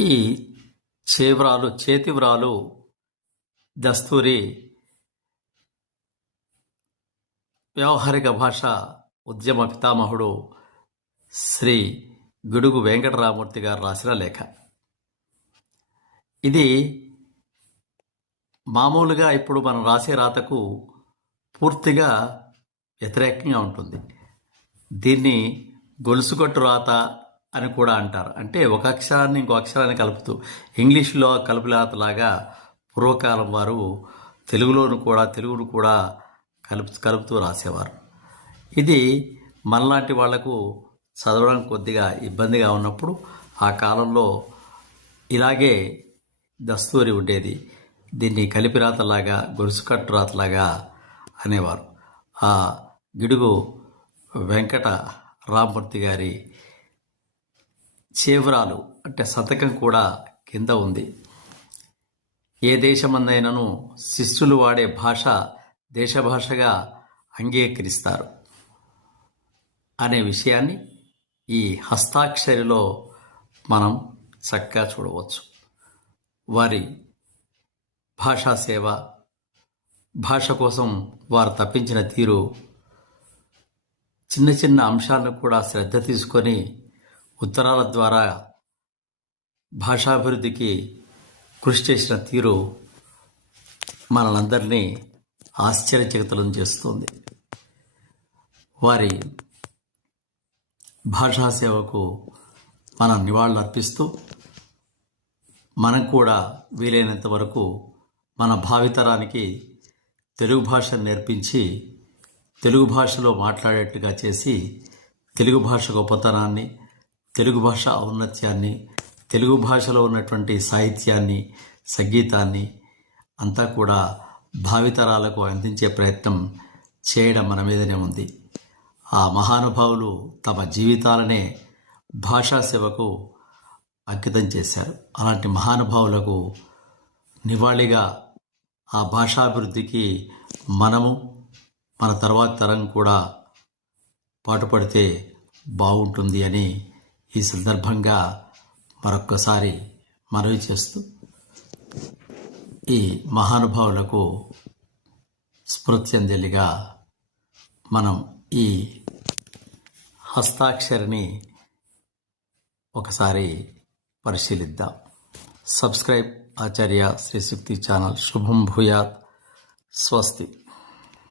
ఈ చేవ్రాలు చేతివ్రాలు దస్తూరి వ్యవహారిక భాష ఉద్యమ పితామహుడు శ్రీ గుడుగు వెంకటరామూర్తి గారు రాసిన లేఖ. ఇది మామూలుగా ఇప్పుడు మనం రాసే రాతకు పూర్తిగా వ్యతిరేకంగా ఉంటుంది. దీన్ని గొలుసుకట్టు రాత అని కూడా అంటారు. అంటే ఒక అక్షరాన్ని ఇంకో అక్షరాన్ని కలుపుతూ ఇంగ్లీష్లో కలుపులాతలాగా పూర్వకాలం వారు తెలుగులోను కూడా తెలుగును కూడా కలుపు కలుపుతూ రాసేవారు. ఇది మనలాంటి వాళ్ళకు చదవడం కొద్దిగా ఇబ్బందిగా ఉన్నప్పుడు ఆ కాలంలో ఇలాగే దస్తూరి ఉండేది. దీన్ని కలిపి రాతలాగా గొలుసుకట్టు రాతలాగా అనేవారు. ఆ గిడుగు వెంకట రామ్మూర్తి గారి చేవరాలు అంటే శతకం కూడా కింద ఉంది. ఏ దేశమందైనను శిష్యులు వాడే భాష దేశభాషగా అంగీకరిస్తారు అనే విషయాన్ని ఈ హస్తాక్షరిలో మనం చక్కగా చూడవచ్చు. వారి భాషా సేవ భాష కోసం వారు తప్పించిన తీరు చిన్న చిన్న అంశాలను కూడా శ్రద్ధ తీసుకొని ఉత్తరాల ద్వారా భాషాభివృద్ధికి కృషి చేసిన తీరు మనలందరినీ ఆశ్చర్యచకితులను చేస్తుంది. వారి భాషా సేవకు మనం నివాళులు అర్పిస్తూ మనం కూడా వీలైనంత వరకు మన భావితరానికి తెలుగు భాషను నేర్పించి తెలుగు భాషలో మాట్లాడేట్టుగా చేసి తెలుగు భాష గొప్పతనాన్ని తెలుగు భాష ఔన్నత్యాన్ని తెలుగు భాషలో ఉన్నటువంటి సాహిత్యాన్ని సంగీతాన్ని అంతా కూడా భావితరాలకు అందించే ప్రయత్నం చేయడం మన మీదనే ఉంది. ఆ మహానుభావులు తమ జీవితాలనే భాషా సేవకు అంకితం చేశారు. అలాంటి మహానుభావులకు నివాళిగా ఆ భాషాభివృద్ధికి మనము మన తర్వాత తరం కూడా పాటుపడితే బాగుంటుంది అని ఈ సందర్భంగా మరొక్కసారి మనవి చేస్తూ ఈ మహానుభావులకు స్మృత్యంజలిగా మనం ఈ హస్తాక్షరిని ఒకసారి పరిశీలిద్దాం. Subscribe Acharya Srishakti channel. శుభం భూయాత్. స్వస్తి.